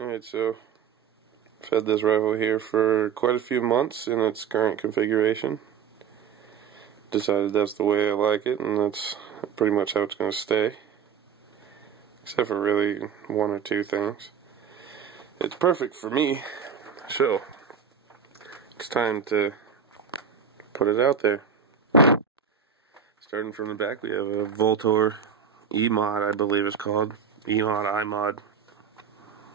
Alright, so I've had this rifle here for quite a few months in its current configuration. Decided that's the way I like it, and that's pretty much how it's going to stay. Except for really one or two things. It's perfect for me, so it's time to put it out there. Starting from the back, we have a Voltor E-Mod, I believe it's called. E-Mod, I-Mod,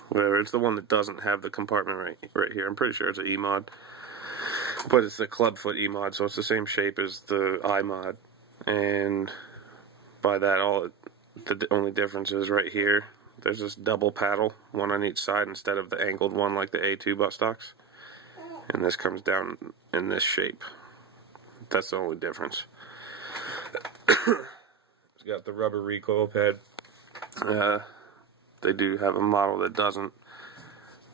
whatever. It's the one that doesn't have the compartment right here. I'm pretty sure it's an E-Mod. But it's the clubfoot E-Mod, so it's the same shape as the I-Mod. And by that, the only difference is right here. There's this double paddle, one on each side instead of the angled one like the A2 buttstocks. And this comes down in this shape. That's the only difference. It's got the rubber recoil pad. They do have a model that doesn't.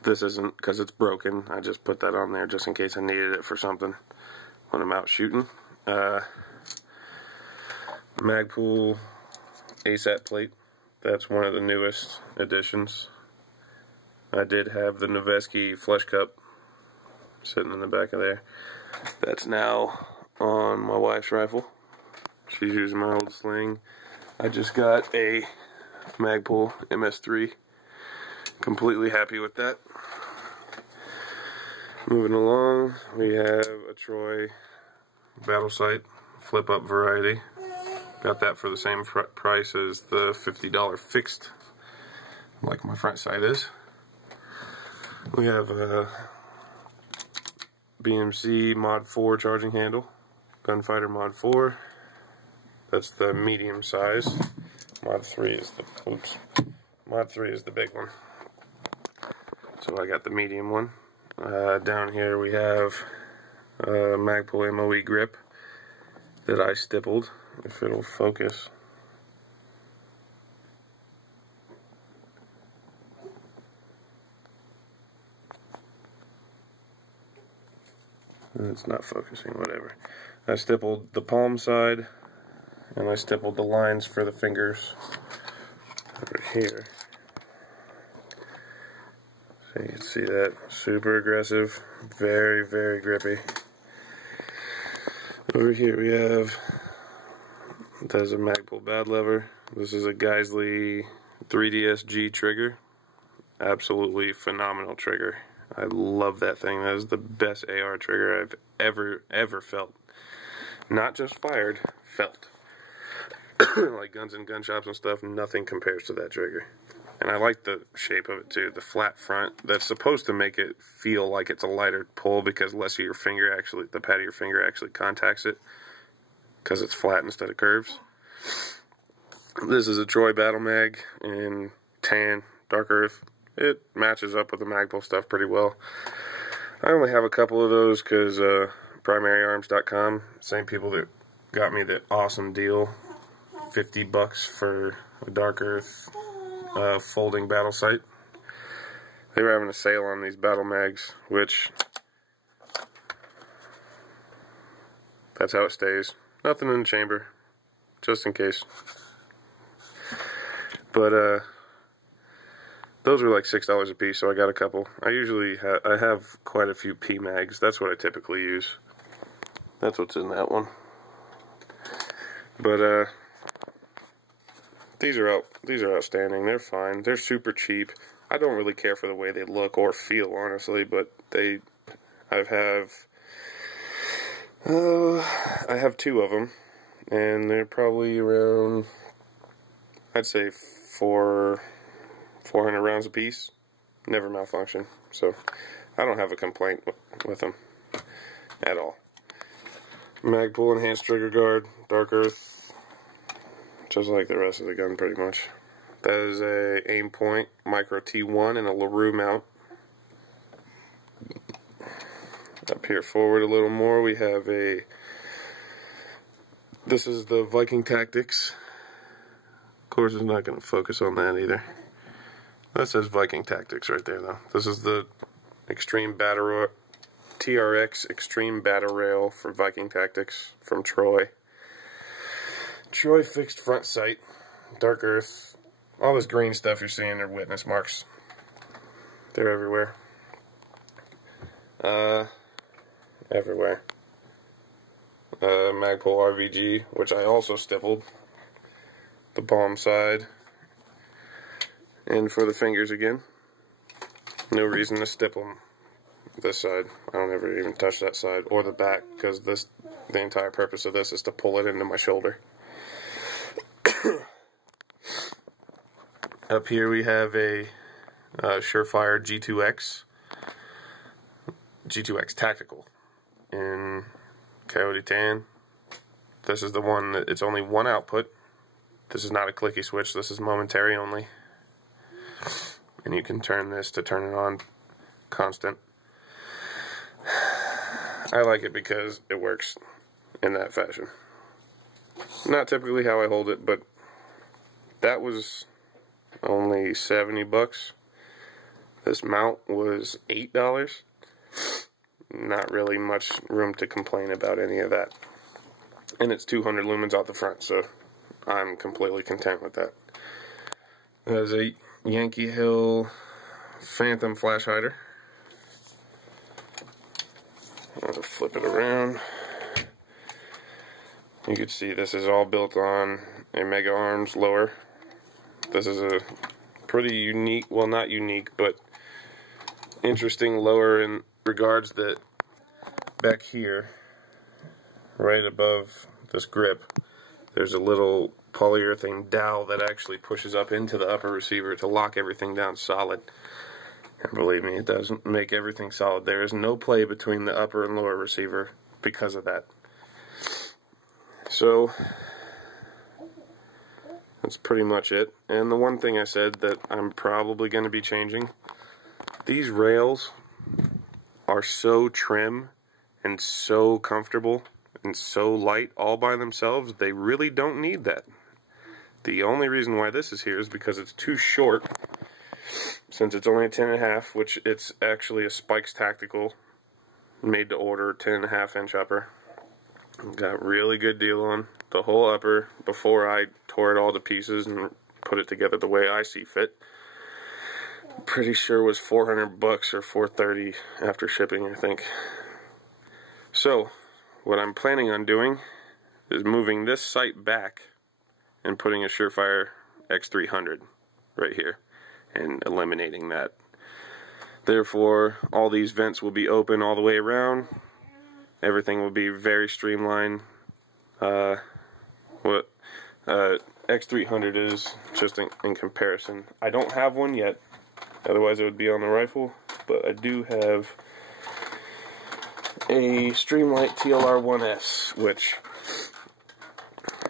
This isn't because it's broken. I just put that on there just in case I needed it for something when I'm out shooting. Magpul ASAP plate. That's one of the newest additions. I did have the Noveske flesh cup sitting in the back of there. That's now on my wife's rifle. She's using my old sling. I just got a Magpul MS3. Completely happy with that. Moving along, we have a Troy battle sight flip up variety. Got that for the same price as the $50 fixed, like my front sight is. We have a BMC Mod 4 charging handle, Gunfighter Mod 4. That's the medium size. Mod 3 is the big one. So I got the medium one. Down here we have a Magpul MOE grip that I stippled, if it'll focus. It's not focusing, whatever. I stippled the palm side, and I stippled the lines for the fingers over here. So you can see that. Super aggressive. Very, very grippy. Over here we have, there's a Magpul bad lever. This is a Geissele 3DSG trigger. Absolutely phenomenal trigger. I love that thing. That is the best AR trigger I've ever felt. Not just fired, felt. Like guns and gun shops and stuff, nothing compares to that trigger. And I like the shape of it too, the flat front. That's supposed to make it feel like it's a lighter pull because less of your finger actually, the pad of your finger actually contacts it because it's flat instead of curves. This is a Troy Battle Mag in tan, dark earth. It matches up with the Magpul stuff pretty well. I only have a couple of those because primaryarms.com, same people that got me the awesome deal, $50 for a dark earth folding battle sight. They were having a sale on these battle mags, which that's how it stays. Nothing in the chamber, just in case. But those were like $6 a piece, so I got a couple. I have quite a few P mags. That's what I typically use. That's what's in that one. But these are outstanding. They're fine. They're super cheap. I don't really care for the way they look or feel, honestly, but I have two of them, and they're probably around, I'd say 400 rounds a piece. Never malfunction, so I don't have a complaint with them at all. Magpul enhanced trigger guard, dark earth, just like the rest of the gun pretty much. That is a aim point micro T1 and a LaRue mount. Up here forward a little more we have this is the Viking Tactics. Of course it's not going to focus on that either. That says Viking Tactics right there though. This is the Extreme Battle TRX Extreme Battle Rail for Viking Tactics from Troy. Troy fixed front sight, dark earth. All this green stuff you're seeing are witness marks. They're everywhere. Everywhere. Magpul RVG, which I also stippled. The palm side. And for the fingers again. No reason to stipple them this side. I don't ever even touch that side or the back, because the entire purpose of this is to pull it into my shoulder. Up here we have a Surefire G2X Tactical in Coyote Tan. This is the one that it's only one output. This is not a clicky switch. This is momentary only. And you can turn this to turn it on constant. I like it because it works in that fashion. Not typically how I hold it, but that was only 70 bucks. This mount was $8. Not really much room to complain about any of that. And it's 200 lumens out the front, so I'm completely content with that. There's a Yankee Hill Phantom flash hider. I'll flip it around. You can see this is all built on a Mega Arms lower. This is a pretty unique, well, not unique, but interesting lower in regards that back here, right above this grip, there's a little polyurethane dowel that actually pushes up into the upper receiver to lock everything down solid. And believe me, it doesn't make everything solid. There is no play between the upper and lower receiver because of that. So that's pretty much it. And the one thing I said that I'm probably going to be changing, these rails are so trim and so comfortable and so light all by themselves, they really don't need that. The only reason why this is here is because it's too short, since it's only a 10.5, which it's actually a Spikes Tactical, made to order, 10.5 inch upper. Got really good deal on the whole upper before I tore it all to pieces and put it together the way I see fit. Pretty sure it was 400 bucks or 430 after shipping, I think. So what I'm planning on doing is moving this sight back and putting a Surefire X300 right here and eliminating that. Therefore, all these vents will be open all the way around. Everything will be very streamlined. What X300 is, just in comparison. I don't have one yet, otherwise it would be on the rifle, but I do have a Streamlight TLR1S, which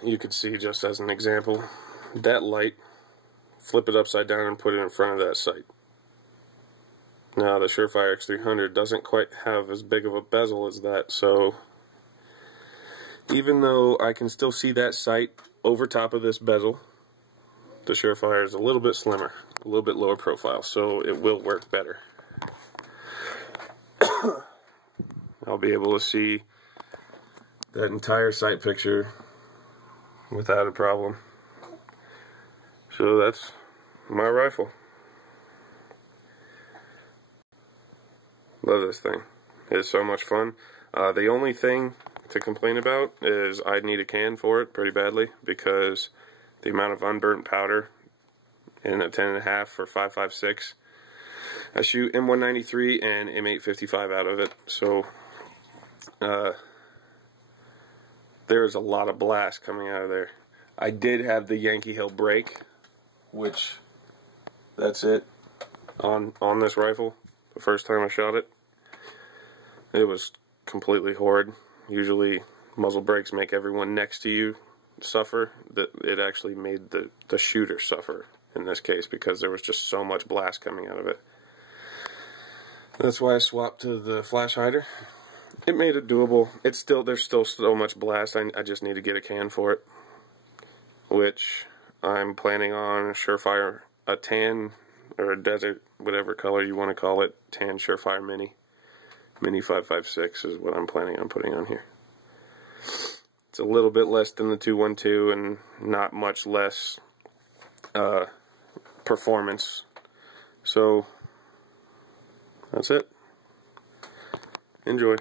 you could see just as an example. That light, flip it upside down and put it in front of that sight. Now the Surefire X300 doesn't quite have as big of a bezel as that, so even though I can still see that sight over top of this bezel, the Surefire is a little bit slimmer, a little bit lower profile, so it will work better. I'll be able to see that entire sight picture without a problem. So that's my rifle. Love this thing. It's so much fun. The only thing to complain about is I'd need a can for it pretty badly, because the amount of unburnt powder in a 10.5 for 5.56. I shoot M193 and M855 out of it, so there's a lot of blast coming out of there. I did have the Yankee Hill brake, which that's it on this rifle. The first time I shot it, it was completely horrid. Usually muzzle brakes make everyone next to you suffer. It actually made the shooter suffer in this case, because there was just so much blast coming out of it. That's why I swapped to the flash hider. It made it doable. There's still so much blast. I just need to get a can for it, which I'm planning on Surefire, a tan or a desert, whatever color you want to call it, tan Surefire Mini 5.56 is what I'm planning on putting on here. It's a little bit less than the 212 and not much less performance. So That's it. Enjoy.